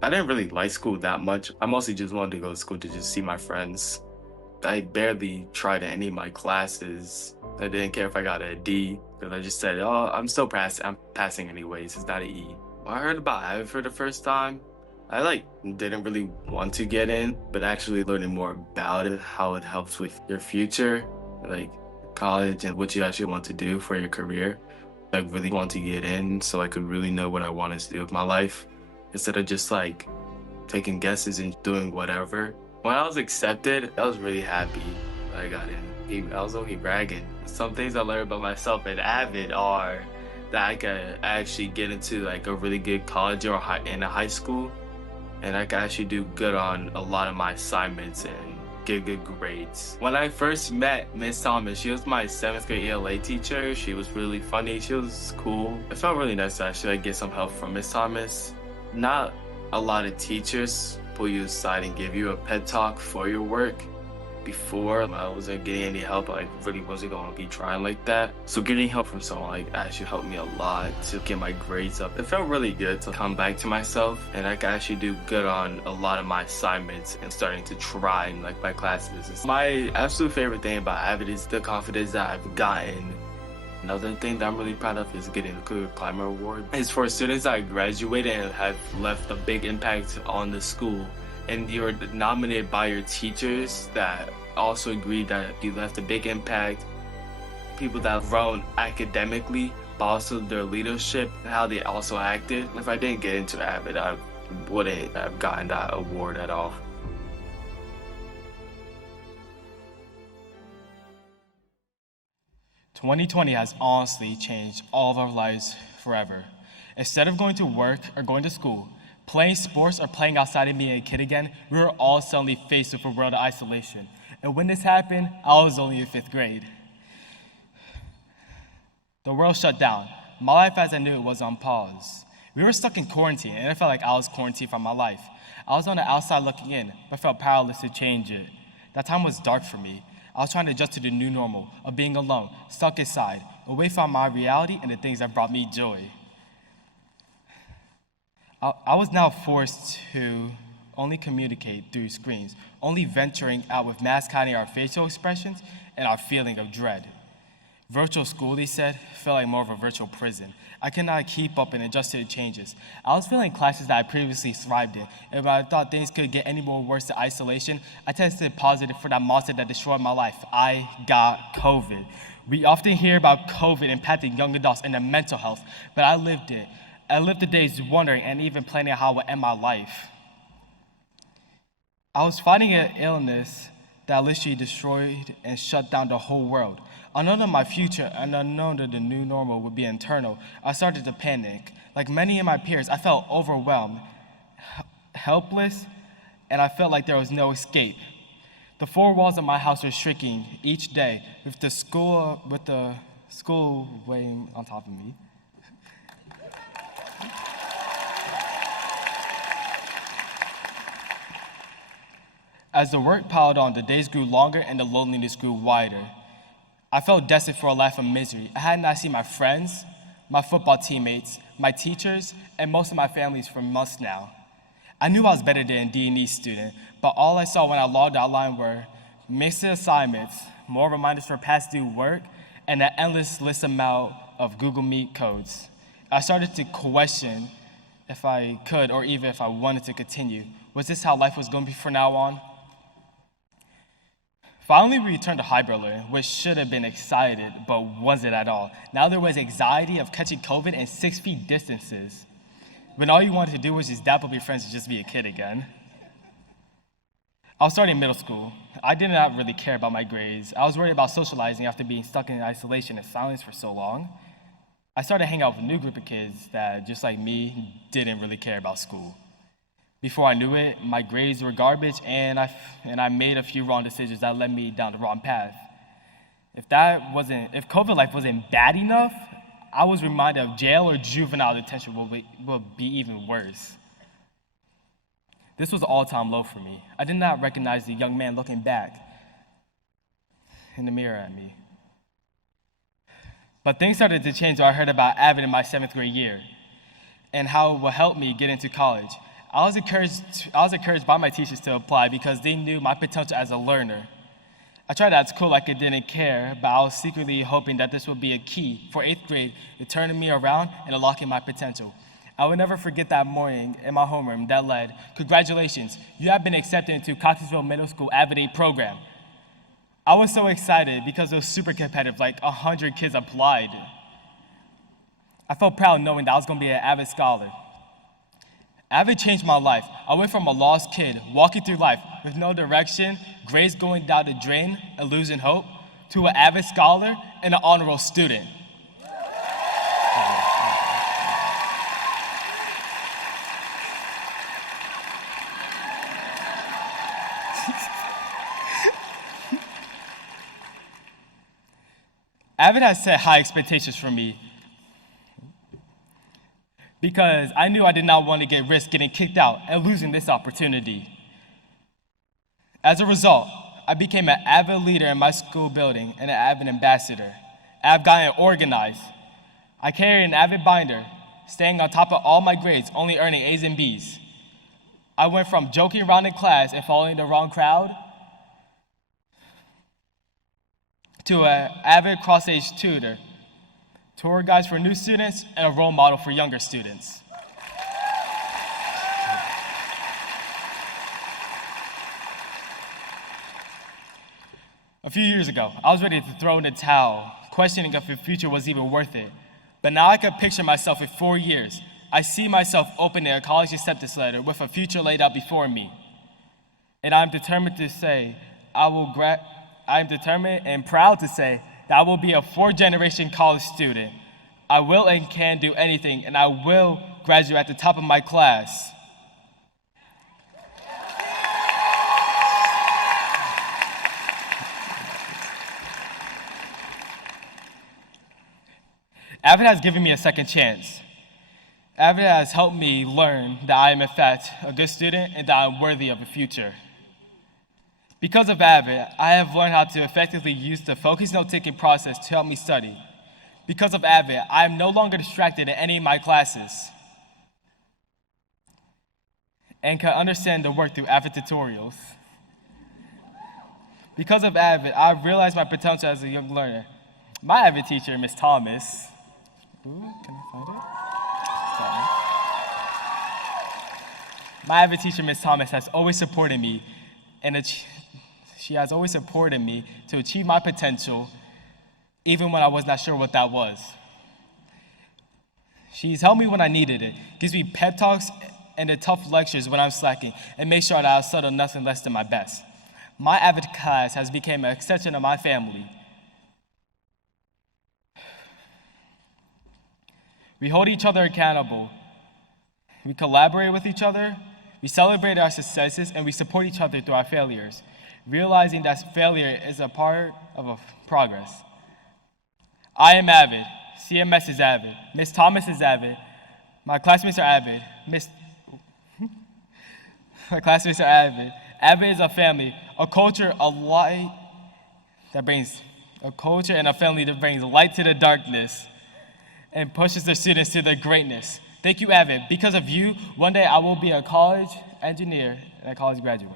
I didn't really like school that much. I mostly just wanted to go to school to just see my friends. I barely tried any of my classes. I didn't care if I got a D because I just said, "Oh, I'm still passing. I'm passing anyways. It's not an E." When I heard about AVID for the first time, I didn't really want to get in, but actually learning more about it, how it helps with your future, like college and what you actually want to do for your career. I really want to get in so I could really know what I wanted to do with my life instead of just taking guesses and doing whatever. When I was accepted, I was really happy that I got in. I was only bragging. Some things I learned about myself at AVID are that I could actually get into like a really good college or in a high school, and I could actually do good on a lot of my assignments and get good grades. When I first met Miss Thomas, she was my 7th grade ELA teacher. She was really funny. She was cool. It felt really nice to actually get some help from Miss Thomas. Not a lot of teachers pull you aside and give you a pep talk for your work. Before, I wasn't getting any help. I really wasn't going to be trying like that. So getting help from someone actually helped me a lot to get my grades up. It felt really good to come back to myself, and I could actually do good on a lot of my assignments and starting to try in my classes. My absolute favorite thing about AVID is the confidence that I've gotten. Another thing that I'm really proud of is getting the Career Climber Award. It's for students that graduated and have left a big impact on the school. And you're nominated by your teachers that also agree that you left a big impact. People that have grown academically, but also their leadership and how they also acted. If I didn't get into AVID, I wouldn't have gotten that award at all. 2020 has honestly changed all of our lives forever. Instead of going to work or going to school, playing sports or playing outside and being a kid again, we were all suddenly faced with a world of isolation. And when this happened, I was only in 5th grade. The world shut down. My life as I knew it was on pause. We were stuck in quarantine, and it felt like I was quarantined from my life. I was on the outside looking in, but felt powerless to change it. That time was dark for me. I was trying to adjust to the new normal of being alone, stuck inside, away from my reality and the things that brought me joy. I was now forced to only communicate through screens, only venturing out with masks hiding our facial expressions and our feeling of dread. Virtual school, they said, felt like more of a virtual prison. I could not keep up and adjust to the changes. I was failing classes that I previously thrived in, and when I thought things could get any more worse than isolation, I tested positive for that monster that destroyed my life. I got COVID. We often hear about COVID impacting young adults and their mental health, but I lived it. I lived the days wondering and even planning how I would end my life. I was fighting an illness that literally destroyed and shut down the whole world. Unknown of my future and unknown that the new normal would be internal, I started to panic. Like many of my peers, I felt overwhelmed, helpless, and I felt like there was no escape. The 4 walls of my house were shrinking each day with the school weighing on top of me. As the work piled on, the days grew longer and the loneliness grew wider. I felt destined for a life of misery. I had not seen my friends, my football teammates, my teachers, and most of my families for months now. I knew I was better than a D&E student, but all I saw when I logged online were mixed assignments, more reminders for past due work, and an endless list amount of Google Meet codes. I started to question if I could or even if I wanted to continue. Was this how life was going to be from now on? Finally, we returned to hybrid learning, which should have been excited, but wasn't at all. Now there was anxiety of catching COVID and 6 feet distances, when all you wanted to do was just dap up your friends and just be a kid again. I was starting middle school. I did not really care about my grades. I was worried about socializing after being stuck in isolation and silence for so long. I started hanging out with a new group of kids that, just like me, didn't really care about school. Before I knew it, my grades were garbage, and I made a few wrong decisions that led me down the wrong path. If COVID life wasn't bad enough, I was reminded of jail or juvenile detention would be even worse. This was an all-time low for me. I did not recognize the young man looking back in the mirror at me. But things started to change when I heard about AVID in my 7th grade year and how it would help me get into college. I was encouraged by my teachers to apply because they knew my potential as a learner. I tried to act cool like I didn't care, but I was secretly hoping that this would be a key for 8th grade to turning me around and unlocking my potential. I will never forget that morning in my homeroom that led, "Congratulations, you have been accepted into Cockeysville Middle School AVID program." I was so excited because it was super competitive, like 100 kids applied. I felt proud knowing that I was going to be an AVID scholar. AVID changed my life. I went from a lost kid walking through life with no direction, grades going down the drain, and losing hope, to an AVID scholar and an honor roll student. AVID has set high expectations for me because I knew I did not want to risk getting kicked out and losing this opportunity. As a result, I became an AVID leader in my school building and an AVID ambassador. I've gotten organized. I carry an AVID binder, staying on top of all my grades, only earning A's and B's. I went from joking around in class and following the wrong crowd to an AVID cross-age tutor, tour guides for new students, and a role model for younger students. A few years ago, I was ready to throw in the towel, questioning if the future was even worth it. But now I can picture myself in 4 years. I see myself opening a college acceptance letter with a future laid out before me. And I'm determined and proud to say that I will be a 4th-generation college student. I will and can do anything, and I will graduate at the top of my class. AVID has given me a second chance. AVID has helped me learn that I am in fact a good student and that I'm worthy of a future. Because of AVID, I have learned how to effectively use the focused note-taking process to help me study. Because of AVID, I am no longer distracted in any of my classes and can understand the work through AVID tutorials. Because of AVID, I realized my potential as a young learner. My AVID teacher, Ms. Thomas, can I find it? My AVID teacher, Ms. Thomas, has always supported me she has always supported me to achieve my potential, even when I was not sure what that was. She's helped me when I needed it, gives me pep talks and the tough lectures when I'm slacking, and makes sure that I'll settle nothing less than my best. My AVID class has become an extension of my family. We hold each other accountable. We collaborate with each other. We celebrate our successes, and we support each other through our failures, realizing that failure is a part of progress. I am AVID. CMS is AVID. Ms. Thomas is AVID. My classmates are AVID. My classmates are AVID. AVID is a family, a culture, a culture and a family that brings light to the darkness and pushes the students to their greatness. Thank you, AVID. Because of you, one day I will be a college engineer and a college graduate.